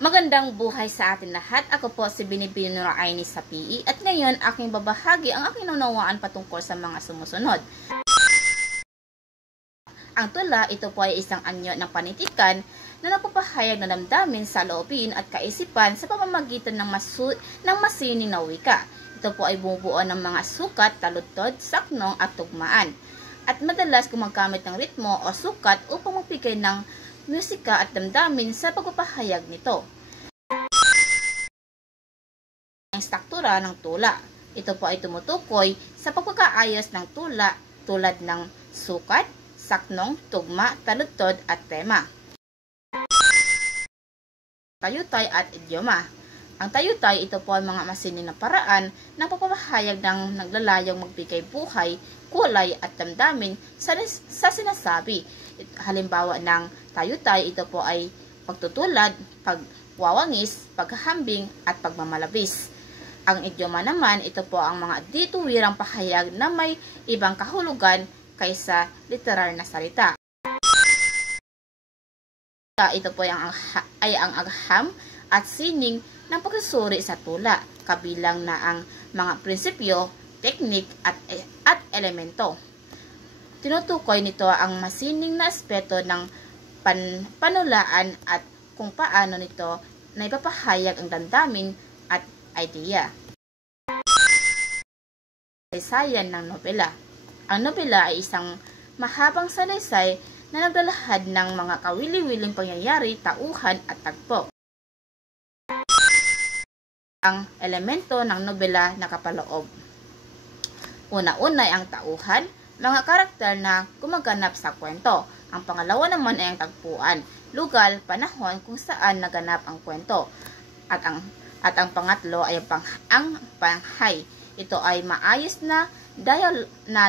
Magandang buhay sa atin lahat. Ako po si Binibino Noraini sa PE at ngayon aking babahagi ang aking naunawaan patungkol sa mga sumusunod. Ang tula, ito po ay isang anyo ng panitikan na nagpapahayag ng damdamin sa loobin at kaisipan sa pamamagitan ng masining na wika. Ito po ay bumubuo ng mga sukat, taludtod, saknong at tugmaan. At madalas gumagamit ng ritmo o sukat upang magbigay ng musika at damdamin sa pagpapahayag nito. Ang struktura ng tula. Ito po ay tumutukoy sa pagkakaayos ng tula tulad ng sukat, saknong, tugma, taludtod at tema. Tayutay at idioma. Ang tayutay, ito po ay mga masining na paraan ng pagpapahayag ng naglalayong magbigay buhay, kulay at damdamin sa sinasabi. Halimbawa ng tayutay, ito po ay pagtutulad, pagwawangis, paghahambing at pagmamalabis. Ang idioma naman, ito po ang mga dituwirang pahayag na may ibang kahulugan kaysa literal na salita. Ito po ay ang agham at sining ng pagsusuri sa tula, kabilang na ang mga prinsipyo, teknik at elemento. Tinutukoy nito ang masining na aspeto ng panulaan at kung paano nito naipapahayag ang damdamin at idea. Salaysay ng nobela. Ang nobela ay isang mahabang salaysay na naglalahad ng mga kawili-wiling pangyayari, tauhan at tagpo. Ang elemento ng nobela na kapaloob. Una-una ay ang tauhan, mga karakter na gumaganap sa kwento. Ang pangalawa naman ay ang tagpuan, lugar, panahon kung saan naganap ang kwento. At ang pangatlo ay ang panghay. Ito ay maayos na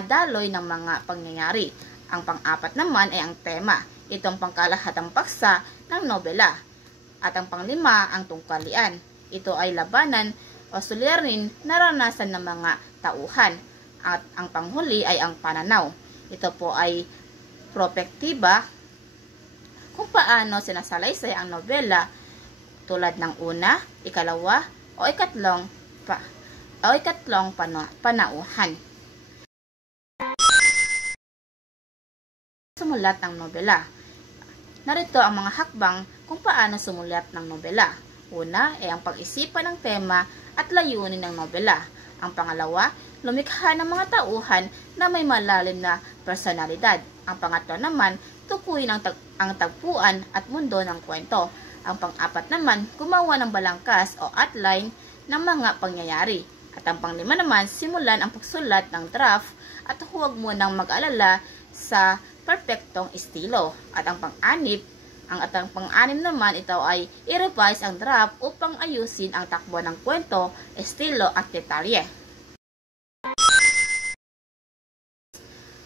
daloy ng mga pangyayari. Ang pang-apat naman ay ang tema. Ito ang pangkalahatang paksa ng nobela. At ang panglima, ang tungkalian. Ito ay labanan o suliranin naranasan ng mga tauhan. At ang panghuli ay ang pananaw. Ito po ay prospektiba kung paano sinasalaysay ang nobela tulad ng una, ikalawa o ikatlong panauhan. Sumulat ng nobela. Narito ang mga hakbang kung paano sumulat ng nobela. Una ay ang pag-isipan ng tema at layunin ng nobela. Ang pangalawa, lumikha ng mga tauhan na may malalim na personalidad. Ang pangatlo naman, tukuyin ang tagpuan at mundo ng kwento. Ang pang-apat naman, gumawa ng balangkas o outline ng mga pangyayari. At ang panglima naman, simulan ang pagsulat ng draft at huwag munang mag-alala sa perpektong estilo. At ang pang-anim naman, ito ay i-revise ang draft upang ayusin ang takbo ng kwento, estilo at detalye.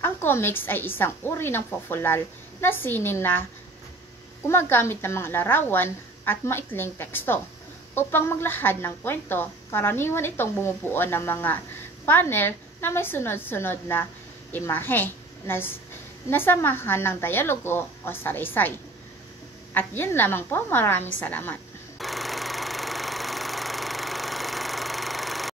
Ang comics ay isang uri ng popular na sining na gumagamit ng mga larawan at maikling teksto. Upang maglahad ng kwento, karaniwan itong bumubuo ng mga panel na may sunod-sunod na imahe na nasamahan ng dialogo o salaysay. At yun lamang po, maraming salamat.